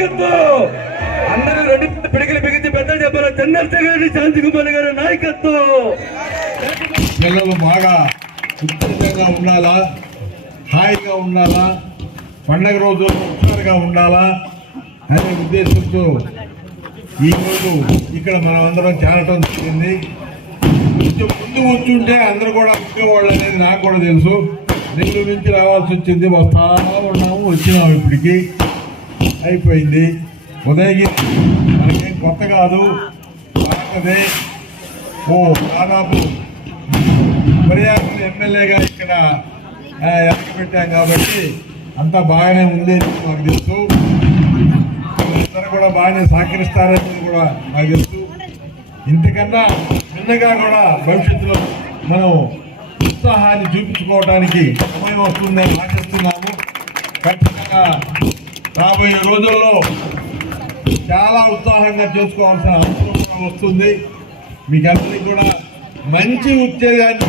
నాయకత్వం. అందరూ రెండు పిడికిలు బిగించి పెద్దలు చెప్పారు చంద్రశేఖర్ రెడ్డి శాంతి కుమార్ గారి నాయకత్వం. పిల్లలు బాగా ఉత్సాహంగా ఉండాలా? హాయిగా ఉండాలా? పండగ రోజు హుషారుగా ఉండాలా? అనే ఉద్దేశంతో ఈరోజు ఇక్కడ మనం అందరం చేరటం జరిగింది. కొంచెం ముందు వచ్చుంటే అందరూ కూడా ఉండేవాళ్ళు అనేది నాకు కూడా తెలుసు. నెల్లూరు నుంచి రావాల్సి వచ్చింది. వస్తా ఉన్నాము వచ్చినాము ఇప్పటికి. అయిపోయింది. ఉదయగిరి మనకేం కొత్త కాదు. పాతదే ఓ దాదాపు పర్యాటకులు ఎమ్మెల్యేగా ఇక్కడ ఆ, పెట్టాం కాబట్టి అంతా బాగానే ఉంది అని మాకు తెలుసు. అందరూ కూడా బాగానే సహకరిస్తారని కూడా నాకు తెలుసు. ఇంతకన్నా చిన్నగా కూడా భవిష్యత్తులో మనం ఉత్సాహాన్ని చూపించుకోవడానికి సమయం వస్తుందని ఆశిస్తున్నాము. ఖచ్చితంగా రాబోయే రోజుల్లో చాలా ఉత్సాహంగా చేసుకోవాల్సిన అవసరం వస్తుంది. మీకు అందరికీ కూడా మంచి ఉత్తేజాన్ని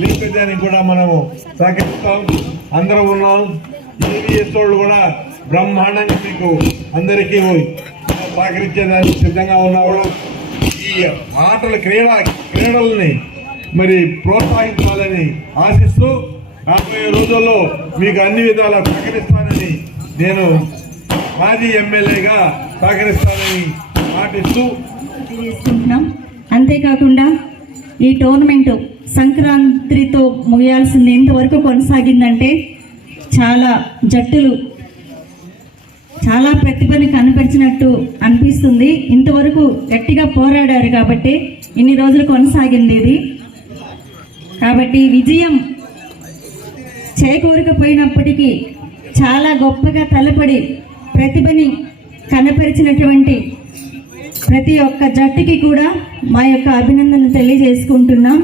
లేపేదానికి కూడా మనము సహకరిస్తాం. అందరం ఉన్నాం. ఏవిఎస్ వాళ్ళు కూడా బ్రహ్మాండంగా మీకు అందరికీ సహకరించేదానికి సిద్ధంగా ఉన్నవాడు ఈ ఆటల క్రీడా క్రీడల్ని మరి ప్రోత్సహించాలని ఆశిస్తూ రాబోయే రోజుల్లో మీకు అన్ని విధాలా సహకరిస్తానని నేను మాజీ ఎమ్మెల్యేగా సహకరిస్తానని మాటిస్తూ తెలియజేసుకుంటున్నాం. అంతేకాకుండా ఈ టోర్నమెంట్ సంక్రాంతితో ముగియాల్సింది ఎంతవరకు కొనసాగిందంటే చాలా జట్టులు చాలా ప్రతిభని కనపరిచినట్టు అనిపిస్తుంది. ఇంతవరకు గట్టిగా పోరాడారు కాబట్టి ఇన్ని రోజులు కొనసాగింది ఇది. కాబట్టి విజయం చేకూరకపోయినప్పటికీ చాలా గొప్పగా తలపడి ప్రతిభని కనపరిచినటువంటి ప్రతి ఒక్క జట్టుకి కూడా మా యొక్క అభినందనలు తెలియజేసుకుంటున్నాం.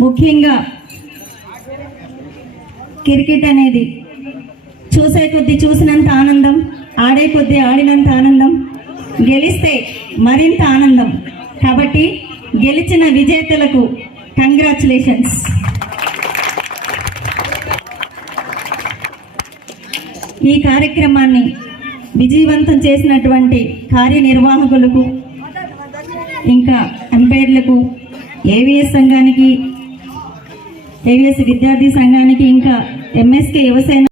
ముఖ్యంగా క్రికెట్ అనేది చూసే కొద్దీ చూసినంత ఆనందం ఆడే కొద్దీ ఆడినంత ఆనందం గెలిస్తే మరింత ఆనందం. కాబట్టి గెలిచిన విజేతలకు కంగ్రాచులేషన్స్ ఈ కార్యక్రమాన్ని విజయవంతం చేసినటువంటి కార్యనిర్వాహకులకు ఇంకా ఎంపైర్లకు ఏవిఎస్ సంఘానికి ఏవిఎస్ విద్యార్థి సంఘానికి ఇంకా ఎంఎస్కే యువసేన